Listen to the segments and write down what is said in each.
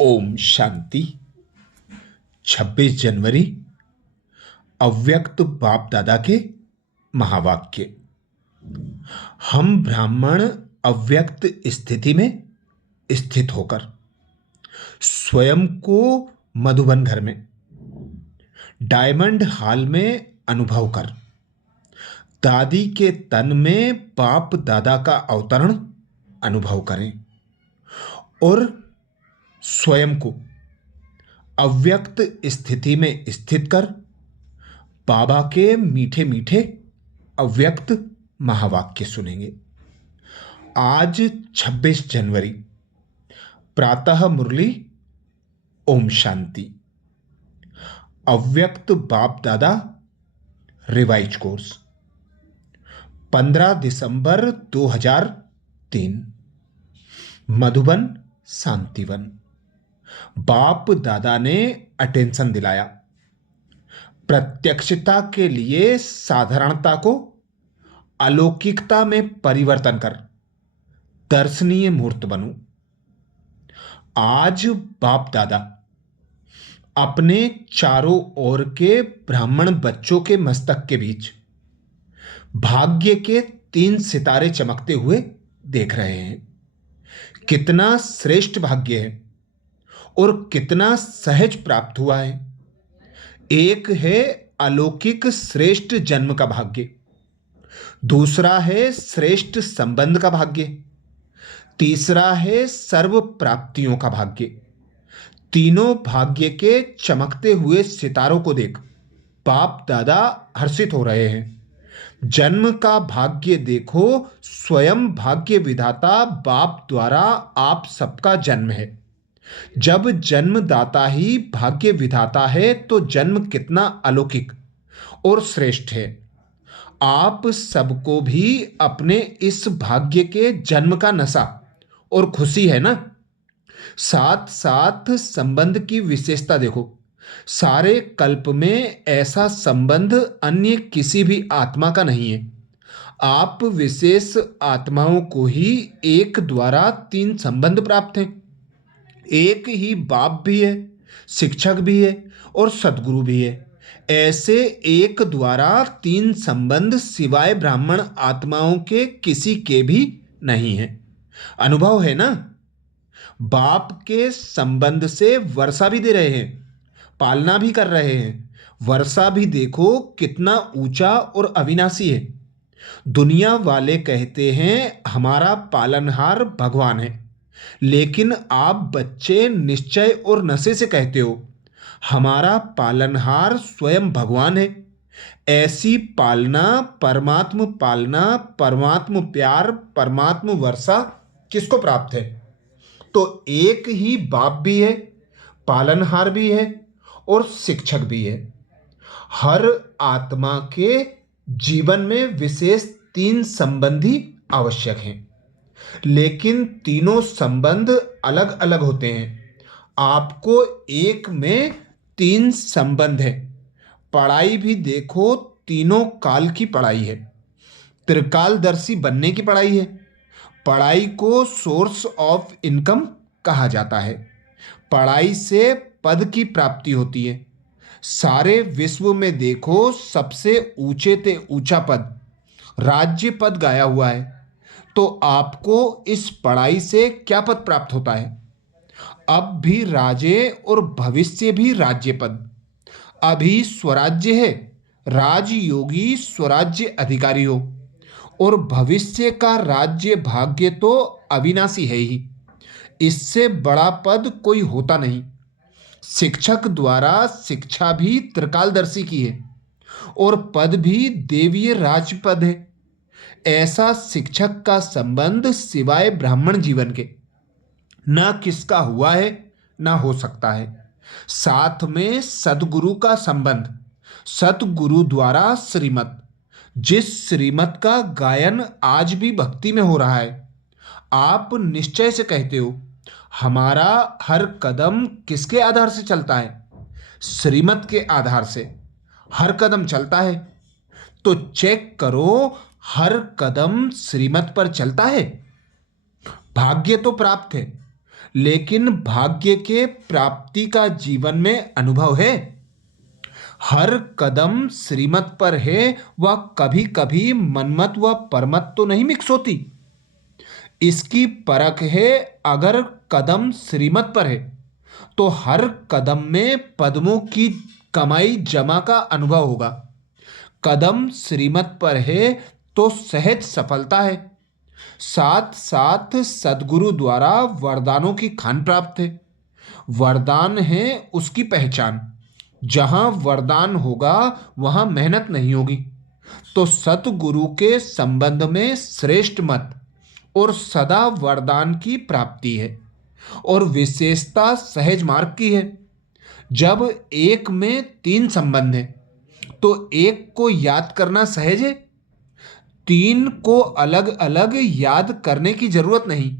ओम शांति। 26 जनवरी अव्यक्त बाप दादा के महावाक्य। हम ब्राह्मण अव्यक्त स्थिति में स्थित होकर स्वयं को मधुबन घर में डायमंड हॉल में अनुभव कर दादी के तन में बाप दादा का अवतरण अनुभव करें और स्वयं को अव्यक्त स्थिति में स्थित कर बाबा के मीठे मीठे अव्यक्त महावाक्य सुनेंगे। आज 26 जनवरी प्रातः मुरली ओम शांति। अव्यक्त बाप दादा रिवाइज कोर्स 15 दिसंबर 2003 मधुबन शांतिवन। बाप दादा ने अटेंशन दिलाया। प्रत्यक्षता के लिए साधारणता को अलौकिकता में परिवर्तन कर दर्शनीय मूर्त बनो। आज बाप दादा अपने चारों ओर के ब्राह्मण बच्चों के मस्तक के बीच भाग्य के 3 सितारे चमकते हुए देख रहे हैं। कितना श्रेष्ठ भाग्य है और कितना सहज प्राप्त हुआ है। एक है अलौकिक श्रेष्ठ जन्म का भाग्य, दूसरा है श्रेष्ठ संबंध का भाग्य, तीसरा है सर्व प्राप्तियों का भाग्य। तीनों भाग्य के चमकते हुए सितारों को देख बाप दादा हर्षित हो रहे हैं। जन्म का भाग्य देखो, स्वयं भाग्य विधाता बाप द्वारा आप सबका जन्म है। जब जन्मदाता ही भाग्य विधाता है तो जन्म कितना अलौकिक और श्रेष्ठ है। आप सबको भी अपने इस भाग्य के जन्म का नशा और खुशी है ना। साथ साथ संबंध की विशेषता देखो। सारे कल्प में ऐसा संबंध अन्य किसी भी आत्मा का नहीं है। आप विशेष आत्माओं को ही एक द्वारा 3 संबंध प्राप्त हैं। एक ही बाप भी है, शिक्षक भी है और सद्गुरु भी है। ऐसे एक द्वारा 3 संबंध सिवाय ब्राह्मण आत्माओं के किसी के भी नहीं है। अनुभव है ना। बाप के संबंध से वर्षा भी दे रहे हैं, पालना भी कर रहे हैं। वर्षा भी देखो कितना ऊंचा और अविनाशी है। दुनिया वाले कहते हैं हमारा पालनहार भगवान है, लेकिन आप बच्चे निश्चय और नशे से कहते हो हमारा पालनहार स्वयं भगवान है। ऐसी पालना, परमात्म प्यार, परमात्म वर्षा किसको प्राप्त है? तो एक ही बाप भी है, पालनहार भी है और शिक्षक भी है। हर आत्मा के जीवन में विशेष 3 संबंधी आवश्यक हैं, लेकिन तीनों संबंध अलग अलग होते हैं। आपको एक में 3 संबंध है। पढ़ाई भी देखो, तीनों काल की पढ़ाई है। त्रिकालदर्शी बनने की पढ़ाई है। पढ़ाई को सोर्स ऑफ इनकम कहा जाता है। पढ़ाई से पद की प्राप्ति होती है। सारे विश्व में देखो सबसे ऊंचे ते ऊंचा पद राज्य पद गाया हुआ है। तो आपको इस पढ़ाई से क्या पद प्राप्त होता है? अब भी राजे और भविष्य भी राज्य पद। अभी स्वराज्य है, राजयोगी स्वराज्य अधिकारी हो, और भविष्य का राज्य भाग्य तो अविनाशी है ही। इससे बड़ा पद कोई होता नहीं। शिक्षक द्वारा शिक्षा भी त्रिकालदर्शी की है और पद भी देवीय राजपद है। ऐसा शिक्षक का संबंध सिवाय ब्राह्मण जीवन के न किसका हुआ है न हो सकता है। साथ में सद्गुरु का संबंध, सतगुरु द्वारा श्रीमत, जिस श्रीमत का गायन आज भी भक्ति में हो रहा है। आप निश्चय से कहते हो हमारा हर कदम किसके आधार से चलता है? श्रीमत के आधार से हर कदम चलता है। तो चेक करो हर कदम श्रीमत पर चलता है। भाग्य तो प्राप्त है, लेकिन भाग्य के प्राप्ति का जीवन में अनुभव है। हर कदम श्रीमत पर है, वह कभी कभी मनमत व परमत तो नहीं मिक्स होती। इसकी परख है। अगर कदम श्रीमत पर है तो हर कदम में पद्मों की कमाई जमा का अनुभव होगा। कदम श्रीमत पर है तो सहज सफलता है। साथ साथ सद्गुरु द्वारा वरदानों की खान प्राप्त है। वरदान है उसकी पहचान। जहां वरदान होगा वहां मेहनत नहीं होगी। तो सतगुरु के संबंध में श्रेष्ठ मत और सदा वरदान की प्राप्ति है और विशेषता सहज मार्ग की है। जब एक में तीन संबंध है तो एक को याद करना सहज है। तीन को अलग अलग याद करने की जरूरत नहीं।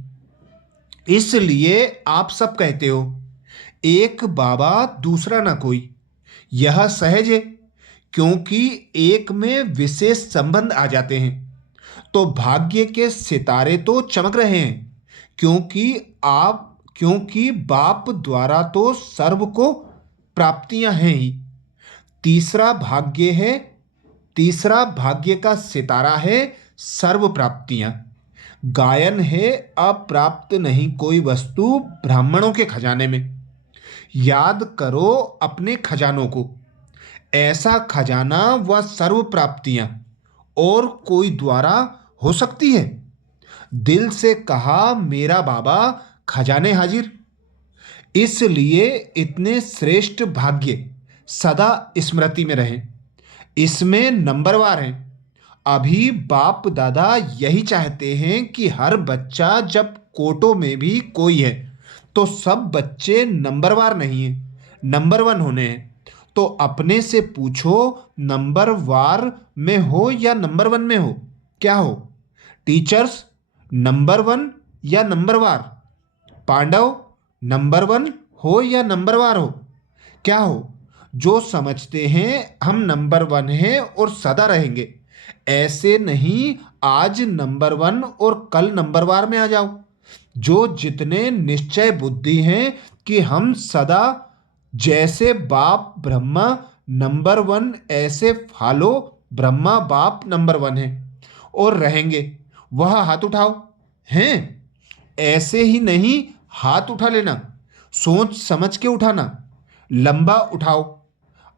इसलिए आप सब कहते हो एक बाबा दूसरा ना कोई। यह सहज है क्योंकि एक में विशेष संबंध आ जाते हैं। तो भाग्य के सितारे तो चमक रहे हैं क्योंकि बाप द्वारा तो सर्व को प्राप्तियां हैं ही। तीसरा भाग्य है। तीसरा भाग्य का सितारा है सर्व प्राप्तियां। गायन है अप्राप्त नहीं कोई वस्तु ब्राह्मणों के खजाने में। याद करो अपने खजानों को। ऐसा खजाना व सर्व प्राप्तियां और कोई द्वारा हो सकती है। दिल से कहा मेरा बाबा खजाने हाजिर। इसलिए इतने श्रेष्ठ भाग्य सदा स्मृति में रहें। इसमें नंबरवार हैं। अभी बाप दादा यही चाहते हैं कि हर बच्चा जब कोटों में भी कोई है तो सब बच्चे नंबरवार नहीं हैं, नंबर वन होने हैं। तो अपने से पूछो नंबर वार में हो या नंबर वन में हो, क्या हो? टीचर्स नंबर वन या नंबर वार? पांडव नंबर वन हो या नंबर वार हो, क्या हो? जो समझते हैं हम नंबर वन हैं और सदा रहेंगे। ऐसे नहीं आज नंबर वन और कल नंबर वार में आ जाओ। जो जितने निश्चय बुद्धि हैं कि हम सदा जैसे बाप ब्रह्मा नंबर वन ऐसे फॉलो ब्रह्मा बाप नंबर वन है और रहेंगे, वह हाथ उठाओ। हैं ऐसे ही नहीं, हाथ उठा लेना, सोच समझ के उठाना। लंबा उठाओ।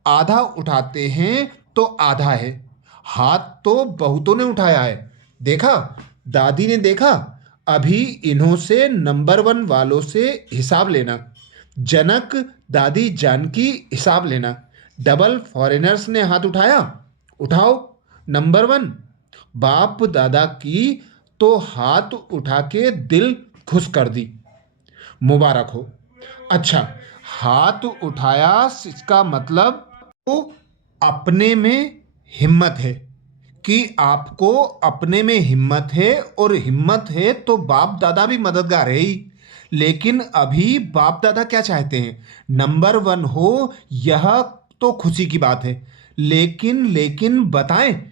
आधा उठाते हैं तो आधा है। हाथ तो बहुतों ने उठाया है, देखा, दादी ने देखा। अभी इन्हों से नंबर वन वालों से हिसाब लेना। जनक दादी जानकी हिसाब लेना। डबल फॉरेनर्स ने हाथ उठाया, उठाओ नंबर वन। बाप दादा की तो हाथ उठा के दिल खुश कर दी, मुबारक हो। अच्छा, हाथ उठाया इसका मतलब तो अपने में हिम्मत है कि आपको अपने में हिम्मत है और हिम्मत है तो बाप दादा भी मददगार है ही। लेकिन अभी बाप दादा क्या चाहते हैं? नंबर वन हो, यह तो खुशी की बात है। लेकिन बताएं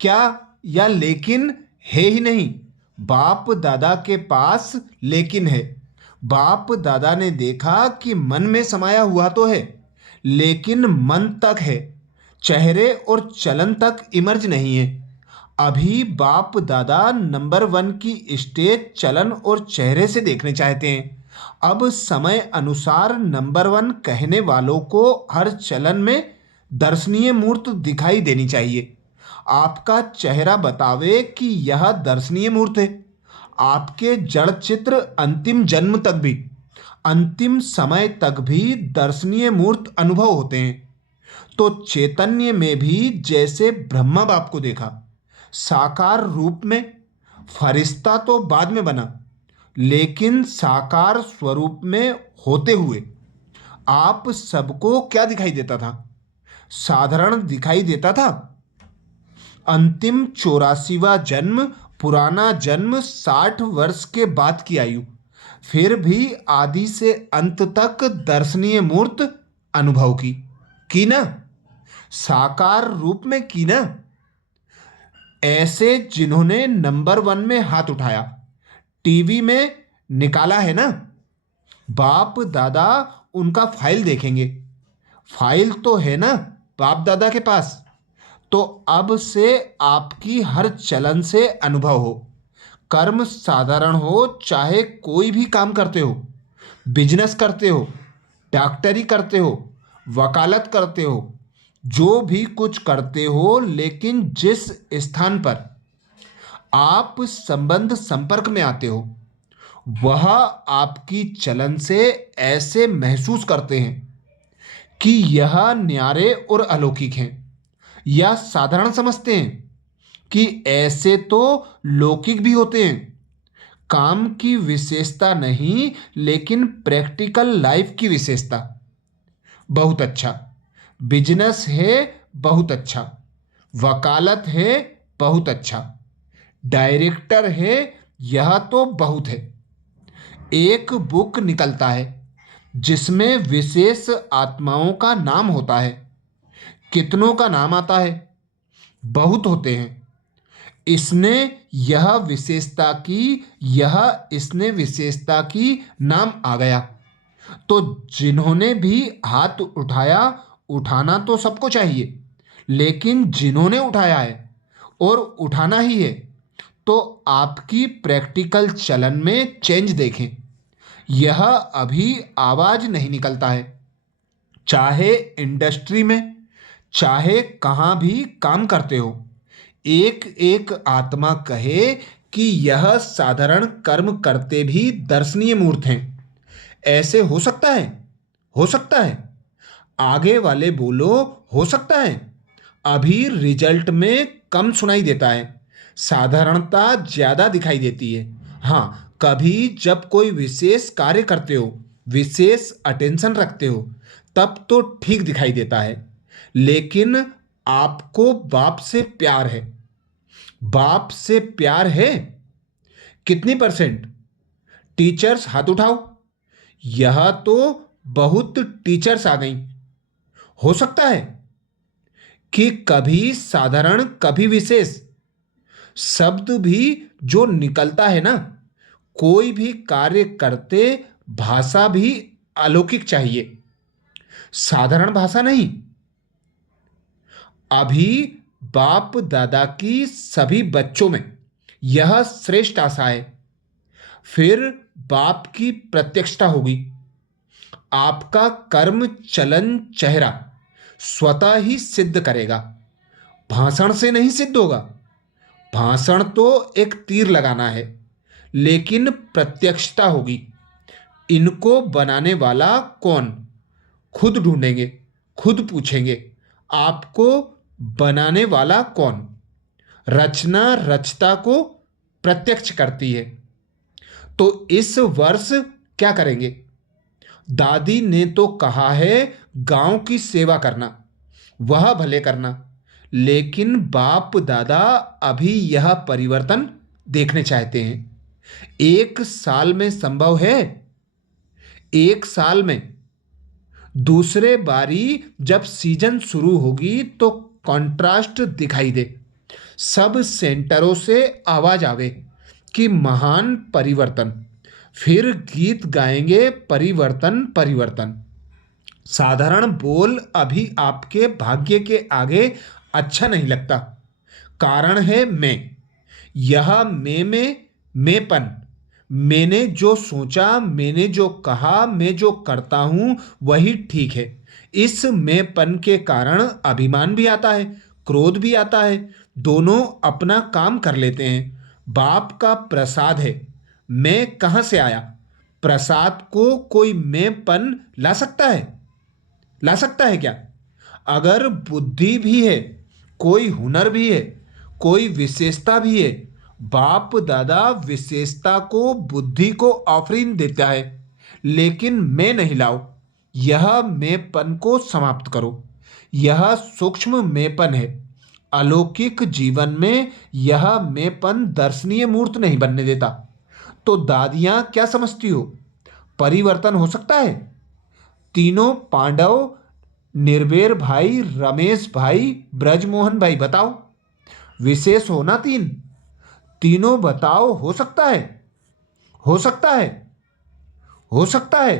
क्या? या लेकिन है ही नहीं। बाप दादा के पास लेकिन है। बाप दादा ने देखा कि मन में समाया हुआ तो है लेकिन मन तक है, चेहरे और चलन तक इमर्ज नहीं है। अभी बाप दादा नंबर वन की स्टेज चलन और चेहरे से देखने चाहते हैं। अब समय अनुसार नंबर वन कहने वालों को हर चलन में दर्शनीय मूर्त दिखाई देनी चाहिए। आपका चेहरा बतावे कि यह दर्शनीय मूर्त है। आपके जड़ चित्र अंतिम जन्म तक भी, अंतिम समय तक भी दर्शनीय मूर्त अनुभव होते हैं। तो चैतन्य में भी जैसे ब्रह्मा बाप को देखा साकार रूप में, फरिश्ता तो बाद में बना, लेकिन साकार स्वरूप में होते हुए आप सबको क्या दिखाई देता था? साधारण दिखाई देता था। अंतिम 84वां जन्म, पुराना जन्म, 60 वर्ष के बाद की आयु, फिर भी आदि से अंत तक दर्शनीय मूर्त अनुभव की ना? साकार रूप में की ना? ऐसे जिन्होंने नंबर वन में हाथ उठाया, टीवी में निकाला है ना? बाप दादा उनका फाइल देखेंगे। फाइल तो है ना बाप दादा के पास। तो अब से आपकी हर चलन से अनुभव हो। कर्म साधारण हो, चाहे कोई भी काम करते हो, बिजनेस करते हो, डॉक्टरी करते हो, वकालत करते हो, जो भी कुछ करते हो, लेकिन जिस स्थान पर आप संबंध संपर्क में आते हो, वह आपकी चलन से ऐसे महसूस करते हैं कि यह न्यारे और अलौकिक हैं, या साधारण समझते हैं कि ऐसे तो लौकिक भी होते हैं। काम की विशेषता नहीं, लेकिन प्रैक्टिकल लाइफ की विशेषता। बहुत अच्छा। बिजनेस है, बहुत अच्छा। वकालत है, बहुत अच्छा। डायरेक्टर है, यह तो बहुत है। एक बुक निकलता है जिसमें विशेष आत्माओं का नाम होता है। कितनों का नाम आता है? बहुत होते हैं। इसने यह विशेषता की, यह इसने विशेषता की, नाम आ गया। तो जिन्होंने भी हाथ उठाया, उठाना तो सबको चाहिए, लेकिन जिन्होंने उठाया है और उठाना ही है, तो आपकी प्रैक्टिकल चलन में चेंज देखें। यह अभी आवाज नहीं निकलता है। चाहे इंडस्ट्री में, चाहे कहाँ भी काम करते हो, एक एक आत्मा कहे कि यह साधारण कर्म करते भी दर्शनीय मूर्त हैं। ऐसे हो सकता है? हो सकता है। आगे वाले बोलो, हो सकता है। अभी रिजल्ट में कम सुनाई देता है, साधारणता ज्यादा दिखाई देती है। हाँ, कभी जब कोई विशेष कार्य करते हो, विशेष अटेंशन रखते हो, तब तो ठीक दिखाई देता है। लेकिन आपको बाप से प्यार है। बाप से प्यार है कितनी परसेंट? टीचर्स हाथ उठाओ। यह तो बहुत टीचर्स आ गई। हो सकता है कि कभी साधारण कभी विशेष शब्द भी जो निकलता है ना, कोई भी कार्य करते भाषा भी अलौकिक चाहिए, साधारण भाषा नहीं। अभी बाप दादा की सभी बच्चों में यह श्रेष्ठ आशा है। फिर बाप की प्रत्यक्षता होगी। आपका कर्म चलन चेहरा स्वतः ही सिद्ध करेगा। भाषण से नहीं सिद्ध होगा। भाषण तो एक तीर लगाना है, लेकिन प्रत्यक्षता होगी। इनको बनाने वाला कौन? खुद ढूंढेंगे, खुद पूछेंगे, आपको बनाने वाला कौन? रचना रचता को प्रत्यक्ष करती है। तो इस वर्ष क्या करेंगे? दादी ने तो कहा है गांव की सेवा करना, वह भले करना, लेकिन बाप दादा अभी यह परिवर्तन देखने चाहते हैं। 1 साल में संभव है? 1 साल में? दूसरे बारी जब सीजन शुरू होगी तो कंट्रास्ट दिखाई दे, सब सेंटरों से आवाज आवे कि महान परिवर्तन। फिर गीत गाएंगे परिवर्तन परिवर्तन। साधारण बोल अभी आपके भाग्य के आगे अच्छा नहीं लगता। कारण है मैं। यह मैं में मैंपन। मैंने जो सोचा, मैंने जो कहा, मैं जो करता हूं वही ठीक है। इस मैंपन के कारण अभिमान भी आता है, क्रोध भी आता है। दोनों अपना काम कर लेते हैं। बाप का प्रसाद है। मैं कहां से आया? प्रसाद को कोई मैंपन ला सकता है? ला सकता है क्या? अगर बुद्धि भी है, कोई हुनर भी है, कोई विशेषता भी है, बाप दादा विशेषता को बुद्धि को ऑफरिंग देता है, लेकिन मैं नहीं लाओ। यह मैंपन को समाप्त करो। यह सूक्ष्म मैंपन है। अलौकिक जीवन में यह मैंपन दर्शनीय मूर्त नहीं बनने देता। तो दादियां क्या समझती हो? परिवर्तन हो सकता है? तीनों पांडव, निर्भेर भाई, रमेश भाई, ब्रजमोहन भाई, बताओ। विशेष होना तीन। तीनों बताओ, हो सकता है? हो सकता है। हो सकता है।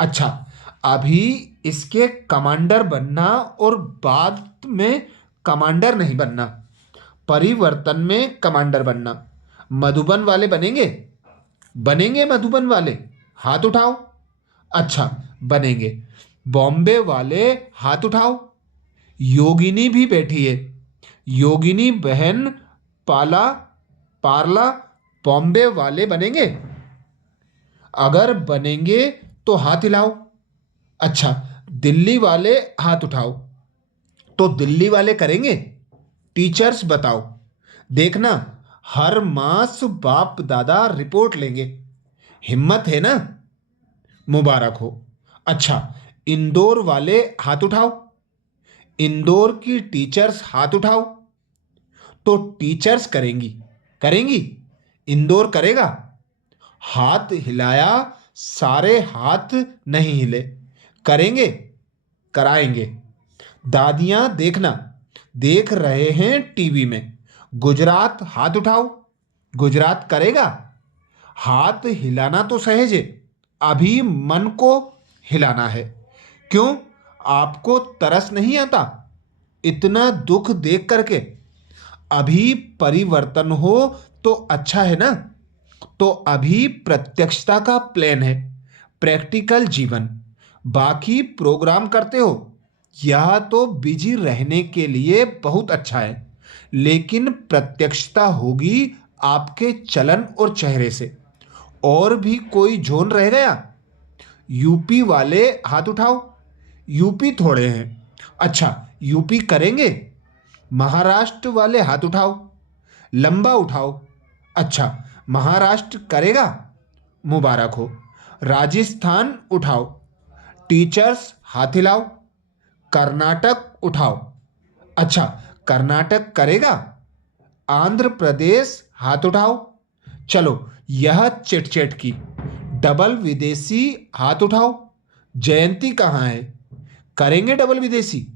अच्छा, अभी इसके कमांडर बनना और बाद में कमांडर नहीं बनना, परिवर्तन में कमांडर बनना। मधुबन वाले बनेंगे? बनेंगे मधुबन वाले? हाथ उठाओ। अच्छा, बनेंगे। बॉम्बे वाले हाथ उठाओ। योगिनी भी बैठी है। योगिनी बहन पाला पार्ला बॉम्बे वाले बनेंगे? अगर बनेंगे तो हाथ हिलाओ। अच्छा, दिल्ली वाले हाथ उठाओ। तो दिल्ली वाले करेंगे? टीचर्स बताओ। देखना, हर मास बाप दादा रिपोर्ट लेंगे। हिम्मत है ना? मुबारक हो। अच्छा, इंदौर वाले हाथ उठाओ। इंदौर की टीचर्स हाथ उठाओ। तो टीचर्स करेंगी? करेंगी? इंदौर करेगा? हाथ हिलाया, सारे हाथ नहीं हिले। करेंगे? कराएंगे। दादियां देखना, देख रहे हैं टीवी में। गुजरात हाथ उठाओ। गुजरात करेगा? हाथ हिलाना तो सहज है, अभी मन को हिलाना है। क्यों? आपको तरस नहीं आता इतना दुख देख करके? अभी परिवर्तन हो तो अच्छा है ना? तो अभी प्रत्यक्षता का प्लान है, प्रैक्टिकल जीवन। बाकी प्रोग्राम करते हो, यह तो बिजी रहने के लिए बहुत अच्छा है, लेकिन प्रत्यक्षता होगी आपके चलन और चेहरे से। और भी कोई जोन रह गया? यूपी वाले हाथ उठाओ। यूपी थोड़े हैं। अच्छा, यूपी करेंगे? महाराष्ट्र वाले हाथ उठाओ। लंबा उठाओ। अच्छा, महाराष्ट्र करेगा? मुबारक हो। राजस्थान उठाओ। टीचर्स हाथ हिलाओ। कर्नाटक उठाओ। अच्छा, कर्नाटक करेगा? आंध्र प्रदेश हाथ उठाओ। चलो, यह चिट चिट की। डबल विदेशी हाथ उठाओ। जयंती कहाँ है? करेंगे डबल विदेशी?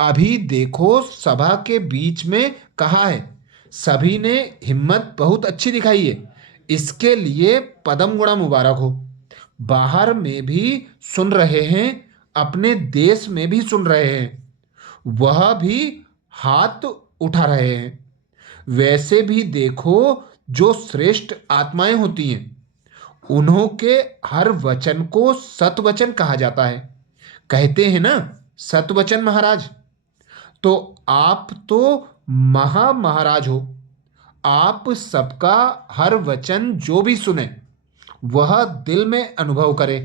अभी देखो, सभा के बीच में कहा है। सभी ने हिम्मत बहुत अच्छी दिखाई है, इसके लिए पदम गुणा मुबारक हो। बाहर में भी सुन रहे हैं, अपने देश में भी सुन रहे हैं, वह भी हाथ उठा रहे हैं। वैसे भी देखो, जो श्रेष्ठ आत्माएं होती हैं, उन्हों के हर वचन को सतवचन कहा जाता है। कहते हैं ना, सतवचन महाराज। तो आप तो महाराज हो। आप सबका हर वचन जो भी सुने, वह दिल में अनुभव करे।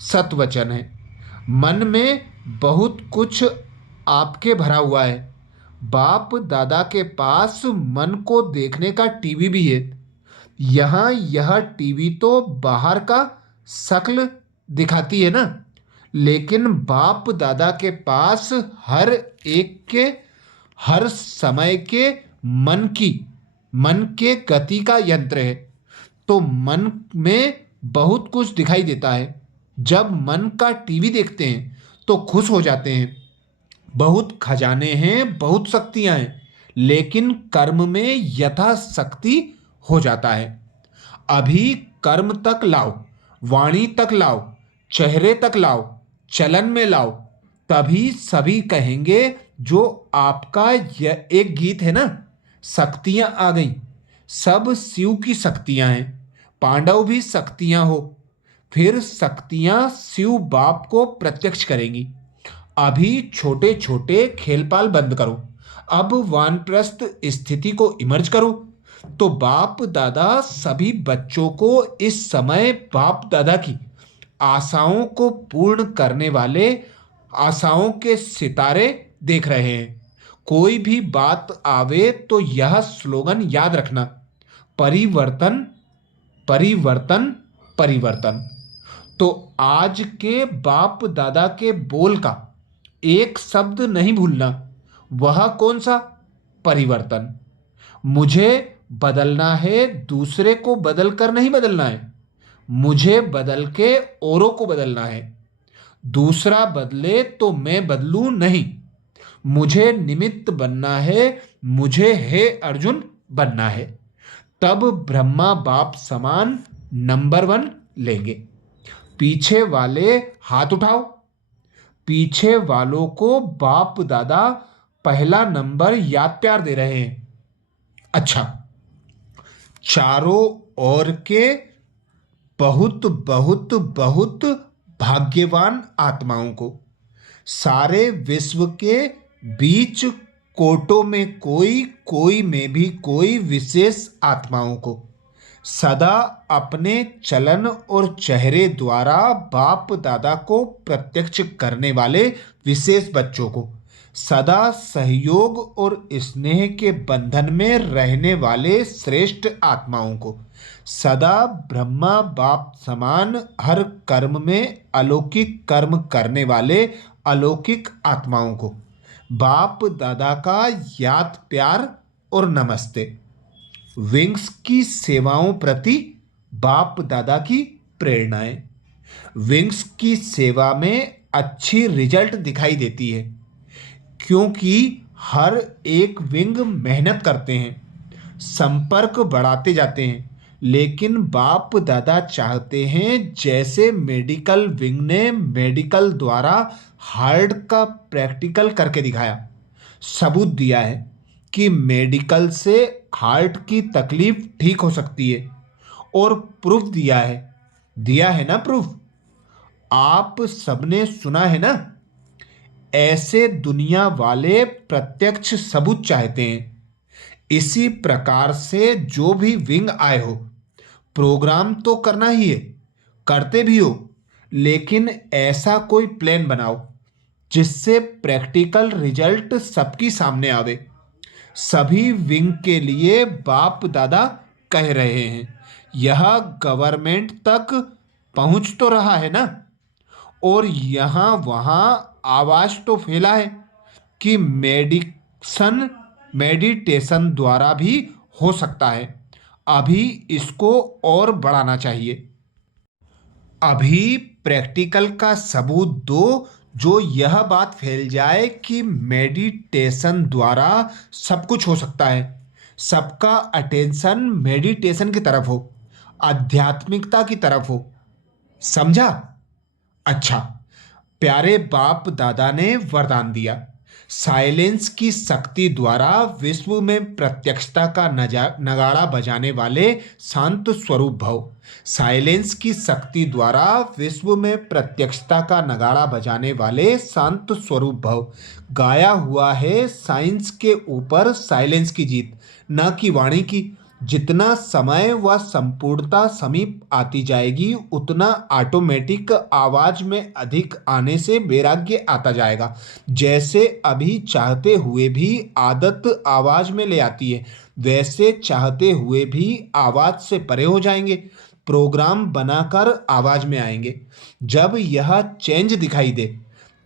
सत वचन है। मन में बहुत कुछ आपके भरा हुआ है। बाप दादा के पास मन को देखने का टीवी भी है। यहाँ यह टीवी तो बाहर का शक्ल दिखाती है ना, लेकिन बाप दादा के पास हर एक के हर समय के मन के गति का यंत्र है। तो मन में बहुत कुछ दिखाई देता है। जब मन का टीवी देखते हैं तो खुश हो जाते हैं। बहुत खजाने हैं, बहुत शक्तियां हैं, लेकिन कर्म में यथाशक्ति हो जाता है। अभी कर्म तक लाओ, वाणी तक लाओ, चेहरे तक लाओ, चलन में लाओ, तभी सभी कहेंगे। जो आपका यह एक गीत है ना, शक्तियां आ गई, सब शिव की शक्तियां हैं। पांडव भी शक्तियां हो, फिर शक्तियां शिव बाप को प्रत्यक्ष करेंगी। अभी छोटे छोटे खेलपाल बंद करो, अब वानप्रस्थ स्थिति को इमर्ज करो। तो बाप दादा सभी बच्चों को इस समय बाप दादा की आशाओं को पूर्ण करने वाले आशाओं के सितारे देख रहे हैं। कोई भी बात आवे तो यह स्लोगन याद रखना, परिवर्तन परिवर्तन परिवर्तन। तो आज के बाप दादा के बोल का एक शब्द नहीं भूलना। वह कौन सा? परिवर्तन। मुझे बदलना है, दूसरे को बदल कर नहीं बदलना है। मुझे बदल के औरों को बदलना है। दूसरा बदले तो मैं बदलूं नहीं। मुझे निमित्त बनना है, मुझे हे अर्जुन बनना है। तब ब्रह्मा बाप समान नंबर 1 लेंगे। पीछे वाले हाथ उठाओ। पीछे वालों को बाप दादा पहला नंबर याद प्यार दे रहे हैं। अच्छा, चारों ओर के बहुत बहुत बहुत भाग्यवान आत्माओं को, सारे विश्व के बीच कोटों में कोई, कोई में भी कोई विशेष आत्माओं को, सदा अपने चलन और चेहरे द्वारा बाप दादा को प्रत्यक्ष करने वाले विशेष बच्चों को, सदा सहयोग और स्नेह के बंधन में रहने वाले श्रेष्ठ आत्माओं को, सदा ब्रह्मा बाप समान हर कर्म में अलौकिक कर्म करने वाले अलौकिक आत्माओं को बाप दादा का याद प्यार और नमस्ते। विंग्स की सेवाओं प्रति बाप दादा की प्रेरणाएं। विंग्स की सेवा में अच्छी रिजल्ट दिखाई देती है क्योंकि हर एक विंग मेहनत करते हैं, संपर्क बढ़ाते जाते हैं, लेकिन बाप दादा चाहते हैं जैसे मेडिकल विंग ने मेडिकल द्वारा हार्ट का प्रैक्टिकल करके दिखाया, सबूत दिया है कि मेडिकल से हार्ट की तकलीफ ठीक हो सकती है, और प्रूफ दिया है ना प्रूफ। आप सबने सुना है ना। ऐसे दुनिया वाले प्रत्यक्ष सबूत चाहते हैं। इसी प्रकार से जो भी विंग आए हो, प्रोग्राम तो करना ही है, करते भी हो, लेकिन ऐसा कोई प्लान बनाओ जिससे प्रैक्टिकल रिजल्ट सबकी सामने आवे। सभी विंग के लिए बाप दादा कह रहे हैं, यह गवर्नमेंट तक पहुंच तो रहा है ना, और यहाँ वहाँ आवाज तो फैला है कि मेडिटेशन द्वारा भी हो सकता है। अभी इसको और बढ़ाना चाहिए। अभी प्रैक्टिकल का सबूत दो जो यह बात फैल जाए कि मेडिटेशन द्वारा सब कुछ हो सकता है। सबका अटेंशन मेडिटेशन की तरफ हो, आध्यात्मिकता की तरफ हो। समझा? अच्छा, प्यारे बाप दादा ने वरदान दिया, साइलेंस की शक्ति द्वारा विश्व में प्रत्यक्षता का नगाड़ा बजाने वाले शांत स्वरूप भव। साइलेंस की शक्ति द्वारा विश्व में प्रत्यक्षता का नगाड़ा बजाने वाले शांत स्वरूप भव। गाया हुआ है साइंस के ऊपर साइलेंस की जीत, न कि वाणी की। जितना समय व संपूर्णता समीप आती जाएगी, उतना ऑटोमेटिक आवाज में अधिक आने से वैराग्य आता जाएगा। जैसे अभी चाहते हुए भी आदत आवाज में ले आती है, वैसे चाहते हुए भी आवाज से परे हो जाएंगे, प्रोग्राम बनाकर आवाज में आएंगे। जब यह चेंज दिखाई दे,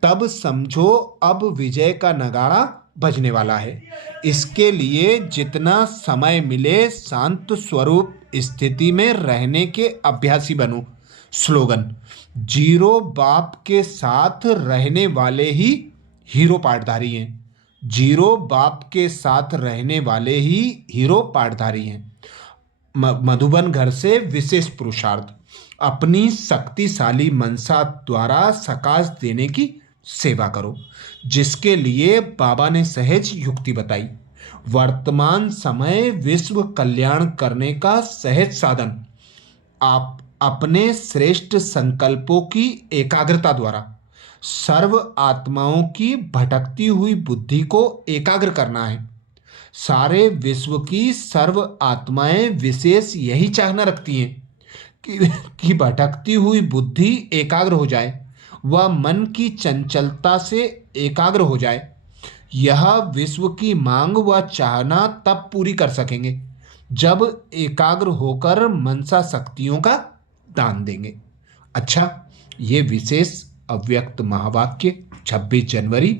तब समझो अब विजय का नगाड़ा बजने वाला है। इसके लिए जितना समय मिले शांत स्वरूप स्थिति में रहने के अभ्यासी बनो। स्लोगन: जीरो बाप के साथ रहने वाले ही हीरो पाठधारी हैं। जीरो बाप के साथ रहने वाले ही हीरो पाठधारी हैं। मधुबन घर से विशेष पुरुषार्थ: अपनी शक्तिशाली मनसा द्वारा सकाश देने की सेवा करो, जिसके लिए बाबा ने सहज युक्ति बताई। वर्तमान समय विश्व कल्याण करने का सहज साधन। आप अपने श्रेष्ठ संकल्पों की एकाग्रता द्वारा सर्व आत्माओं की भटकती हुई बुद्धि को एकाग्र करना है। सारे विश्व की सर्व आत्माएं विशेष यही चाहना रखती हैं कि भटकती हुई बुद्धि एकाग्र हो जाए, वह मन की चंचलता से एकाग्र हो जाए। यह विश्व की मांग व चाहना तब पूरी कर सकेंगे जब एकाग्र होकर मनसा शक्तियों का दान देंगे। अच्छा, ये विशेष अव्यक्त महावाक्य 26 जनवरी